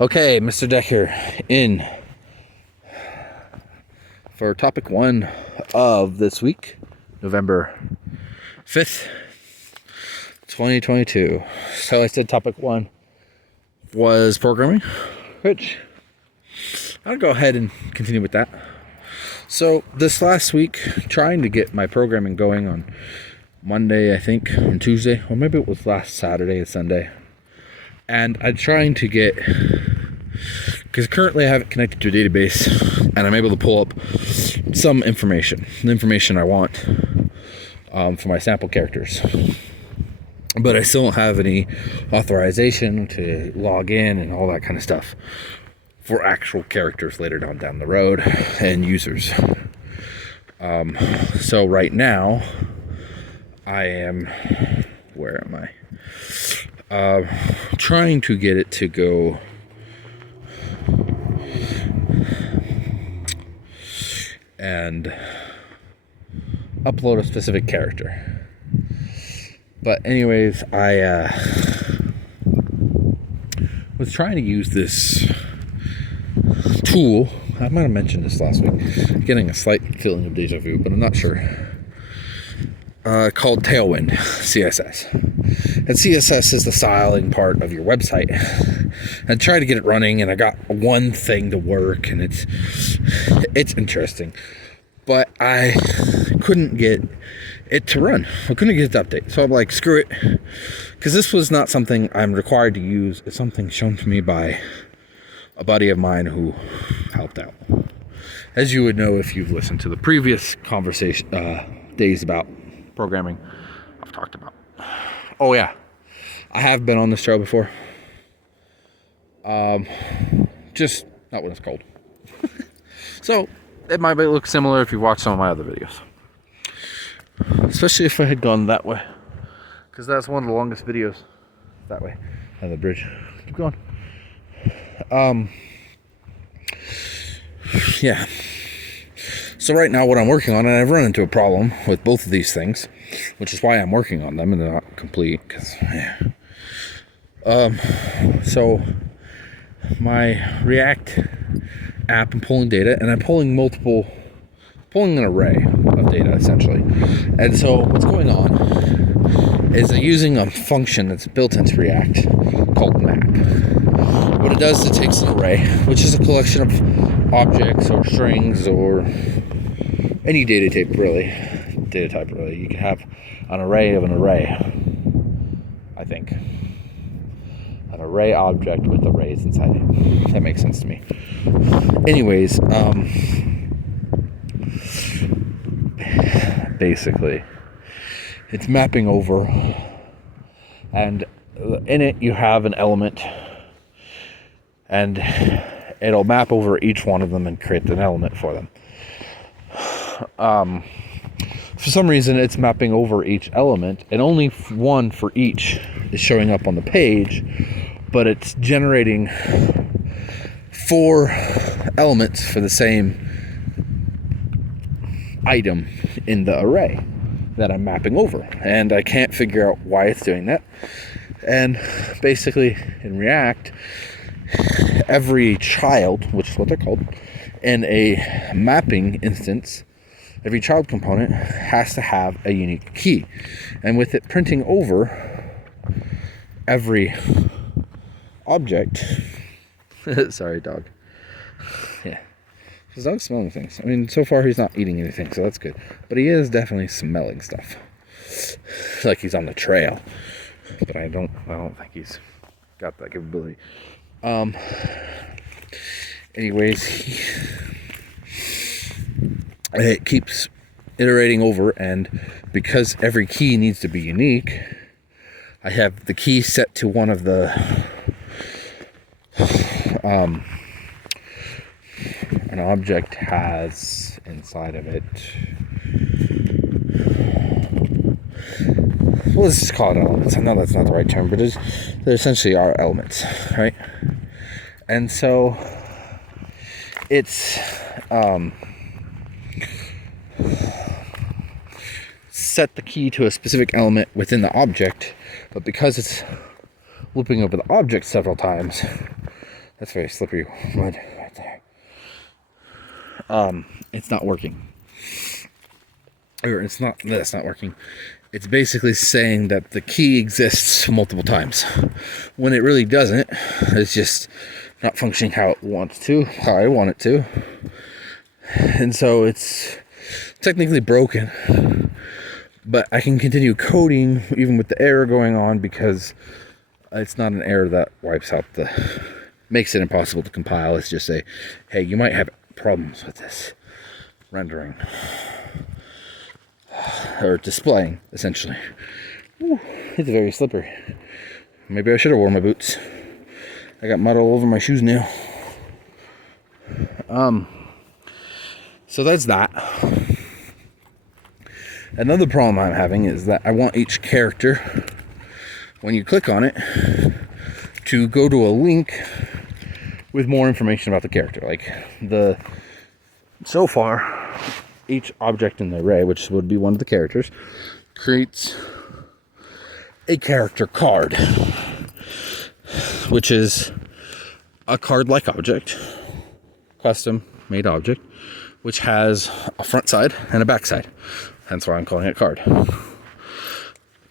Okay, Mr. Deck here, in for topic 1 of this week, November 5th, 2022. So I said topic 1 was programming, which I'll go ahead and continue with that. So this last week, trying to get my programming going on Monday, I think, on Tuesday, or maybe it was last Saturday and Sunday. And I'm trying to get, because currently I have it connected to a database, and I'm able to pull up some information, the information I want for my sample characters. But I still don't have any authorization to log in and all that kind of stuff for actual characters later down the road and users. So right now, I am, where am I? Trying to get it to go and upload a specific character. But anyways, I was trying to use this tool. I might have mentioned this last week. Getting a slight feeling of deja vu, but I'm not sure. Called Tailwind CSS. And CSS is the styling part of your website. I tried to get it running, and I got one thing to work, and it's interesting. But I couldn't get it to run. I couldn't get it to update. So I'm like, screw it. Because this was not something I'm required to use. It's something shown to me by a buddy of mine who helped out. As you would know if you've listened to the previous conversation days about programming I've talked about. Oh yeah, I have been on this show before. Just not when it's cold. So it might look similar if you watch some of my other videos, especially if I had gone that way, because that's one of the longest videos that way on the bridge. Keep going. Yeah. So right now what I'm working on, and I've run into a problem with both of these things, which is why I'm working on them and they're not complete, because so my React app, I'm pulling data, and I'm pulling an array of data essentially. And so what's going on is I'm using a function that's built into React called map. What it does is it takes an array, which is a collection of objects or strings or any data type really. You can have an array of an array, I think. An array object with arrays inside it. That makes sense to me. Anyways, basically, it's mapping over, and in it you have an element, and it'll map over each one of them and create an element for them. For some reason, it's mapping over each element, and only one for each is showing up on the page, but it's generating 4 elements for the same item in the array that I'm mapping over, and I can't figure out why it's doing that. And basically, in React, every child, which is what they're called, in a mapping instance, every child component has to have a unique key. And with it printing over every object, sorry, dog. Yeah. His dog's smelling things. I mean, so far he's not eating anything, so that's good. But he is definitely smelling stuff. Like he's on the trail. But I don't think he's got that capability. Anyways, it keeps iterating over, and because every key needs to be unique, I have the key set to one of the an object has inside of it, well, let's just call it elements. I know that's not the right term, but they essentially are elements, right? And so it's set the key to a specific element within the object, but because it's looping over the object several times, That's very slippery mud right there. It's not working. Or it's not, that's not working. It's basically saying that the key exists multiple times when it really doesn't. It's just not functioning how it wants to, how I want it to. And so it's technically broken, but I can continue coding even with the error going on because it's not an error that wipes out makes it impossible to compile. It's just say, hey, you might have problems with this rendering or displaying, essentially. Ooh, it's very slippery. Maybe I should have worn my boots. I got mud all over my shoes now. So that's that. Another problem I'm having is that I want each character, when you click on it, to go to a link with more information about the character. Like so far, each object in the array, which would be one of the characters, creates a character card, which is a card-like object, custom made object, which has a front side and a back side. Hence why I'm calling it a card.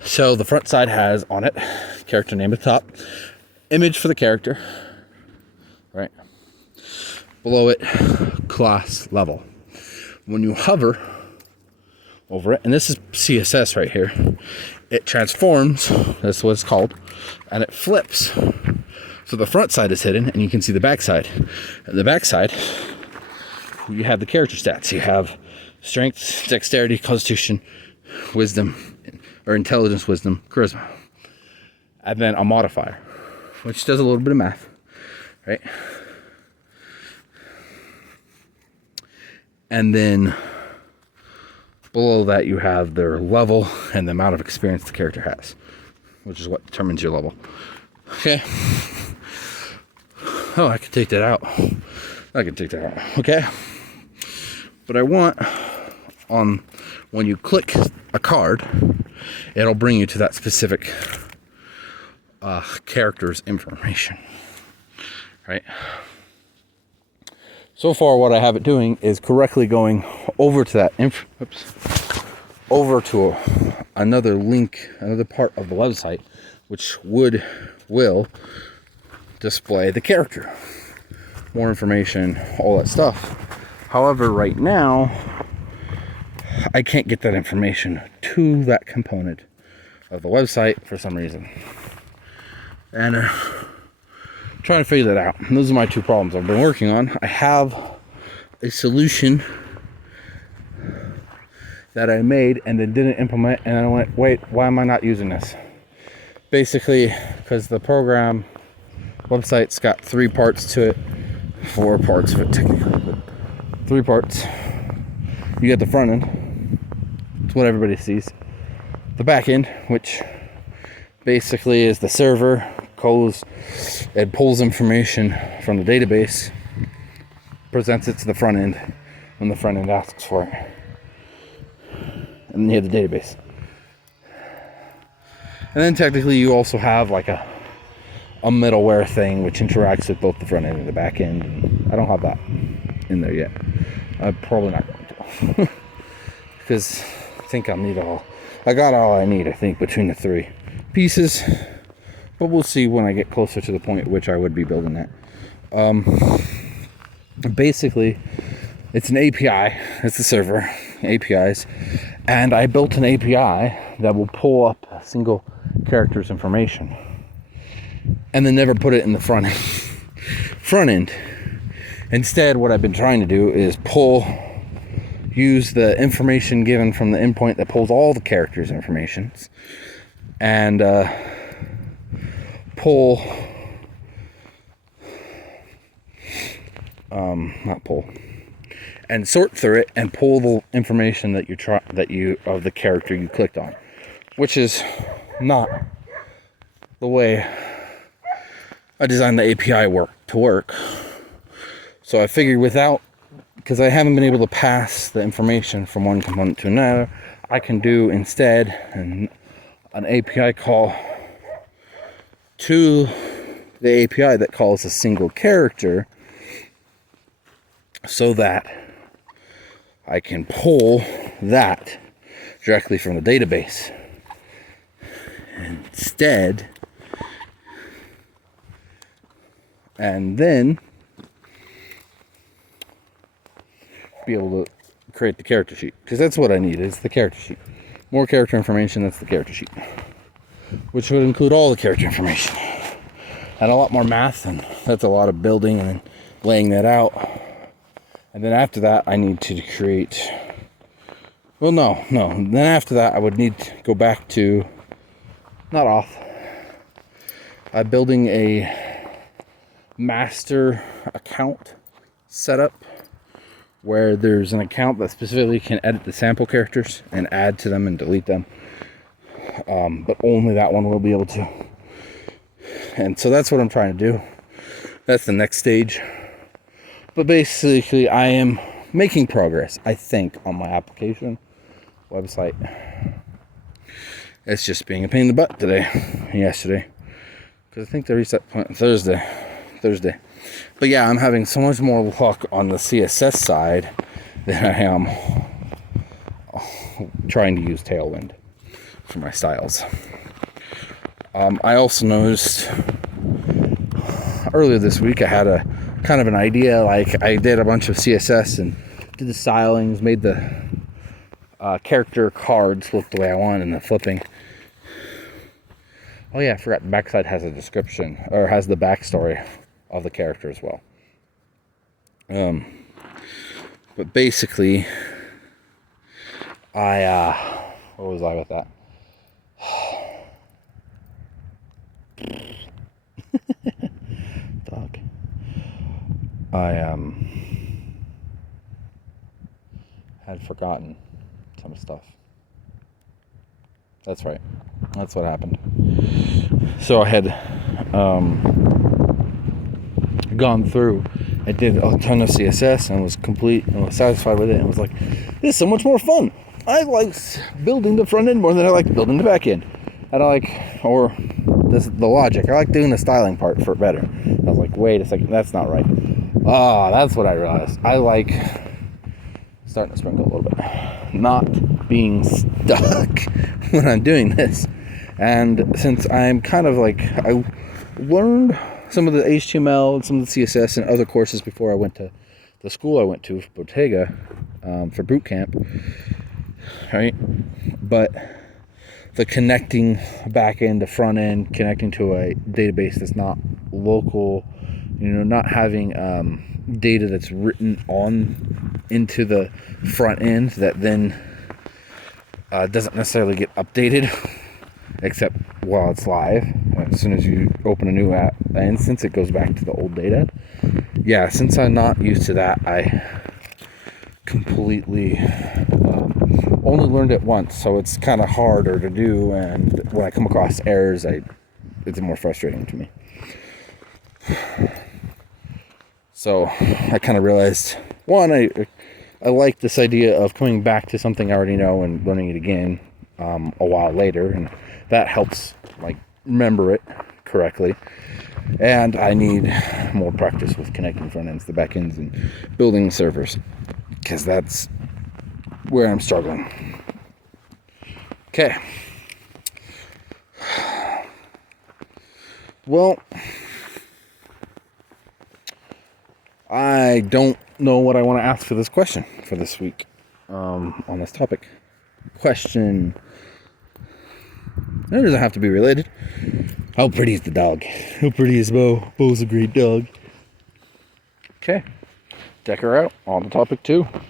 So the front side has on it character name at the top, image for the character, right? Below it, class level. When you hover over it, and this is CSS right here, it transforms, that's what it's called, and it flips. So the front side is hidden, and you can see the back side. And the back side, you have the character stats. You have strength, dexterity, constitution, wisdom, or intelligence, wisdom, charisma. And then a modifier, which does a little bit of math, right? And then below that, you have their level and the amount of experience the character has, which is what determines your level. Okay. Oh, I can take that out. Okay. But I want when you click a card, it'll bring you to that specific character's information, right? So far, what I have it doing is correctly going over to that another link, another part of the website, which will display the character, more information, all that stuff. However, right now, I can't get that information to that component of the website for some reason. And trying to figure that out. And those are my two problems I've been working on. I have a solution that I made and then didn't implement, and I went, wait, why am I not using this? Basically, because the program website's got 3 parts to it, 4 parts of it technically, but 3 parts. You get the front end, it's what everybody sees. The back end, which basically is the server, it pulls information from the database, presents it to the front end when the front end asks for it. And then you have the database. And then technically you also have like a middleware thing which interacts with both the front end and the back end. And I don't have that in there yet. I'm probably not going to. Because I think I got all I need, I think, between the 3 pieces. But we'll see when I get closer to the point at which I would be building that. Basically, it's an API. It's the server, APIs. And I built an API that will pull up a single character's information. And then never put it in the front end. Instead, what I've been trying to do is use the information given from the endpoint that pulls all the characters' information. And and sort through it and pull the information of the character you clicked on, which is not the way I designed the API to work. So I figured because I haven't been able to pass the information from one component to another, I can do instead an API call to the API that calls a single character so that I can pull that directly from the database. Instead, and then be able to create the character sheet, because that's what I need, is the character sheet. More character information, that's the character sheet, which would include all the character information and a lot more math, and that's a lot of building and laying that out. And then after that I need to create, well, no, then after that I would need to go back to, not auth, building a master account setup where there's an account that specifically can edit the sample characters and add to them and delete them, but only that one will be able to. And so that's what I'm trying to do. That's the next stage. But basically I am making progress, I think, on my application website. It's just being a pain in the butt today and yesterday, because I think the reset point Thursday. But yeah, I'm having so much more luck on the CSS side than I am trying to use Tailwind for my styles. I also noticed earlier this week I had a kind of an idea. Like, I did a bunch of CSS and did the stylings, made the character cards look the way I want, and the flipping. Oh yeah, I forgot the backside has a description, or has the backstory of the character as well. But basically, what was I with that? Dog. I had forgotten some stuff. That's right. That's what happened. So I had gone through and did a ton of CSS and was complete and was satisfied with it, and was like, this is so much more fun. I like building the front end more than I like building the back end. And I like, or this the logic, I like doing the styling part for better. I was like, wait a second, that's not right. That's what I realized. I like starting to sprinkle a little bit, not being stuck when I'm doing this. And since I'm kind of like, I learned some of the HTML and some of the CSS and other courses before I went to the school I went to, Bottega, for boot camp, right? But the connecting back end to front end, connecting to a database that's not local, not having data that's written on into the front end that then doesn't necessarily get updated except while it's live. As soon as you open a new app instance, it goes back to the old data. Yeah, since I'm not used to that, I completely only learned it once, so it's kind of harder to do, and when I come across errors, it's more frustrating to me. So I kind of realized, one, I like this idea of coming back to something I already know and learning it again a while later, and that helps like remember it correctly. And I need more practice with connecting front ends to back ends and building servers, because that's where I'm struggling. Okay. Well, I don't know what I want to ask for this question for this week on this topic. Question. It doesn't have to be related. How pretty is the dog? How pretty is Bo? Bo's a great dog. Okay. Check her out on the topic too.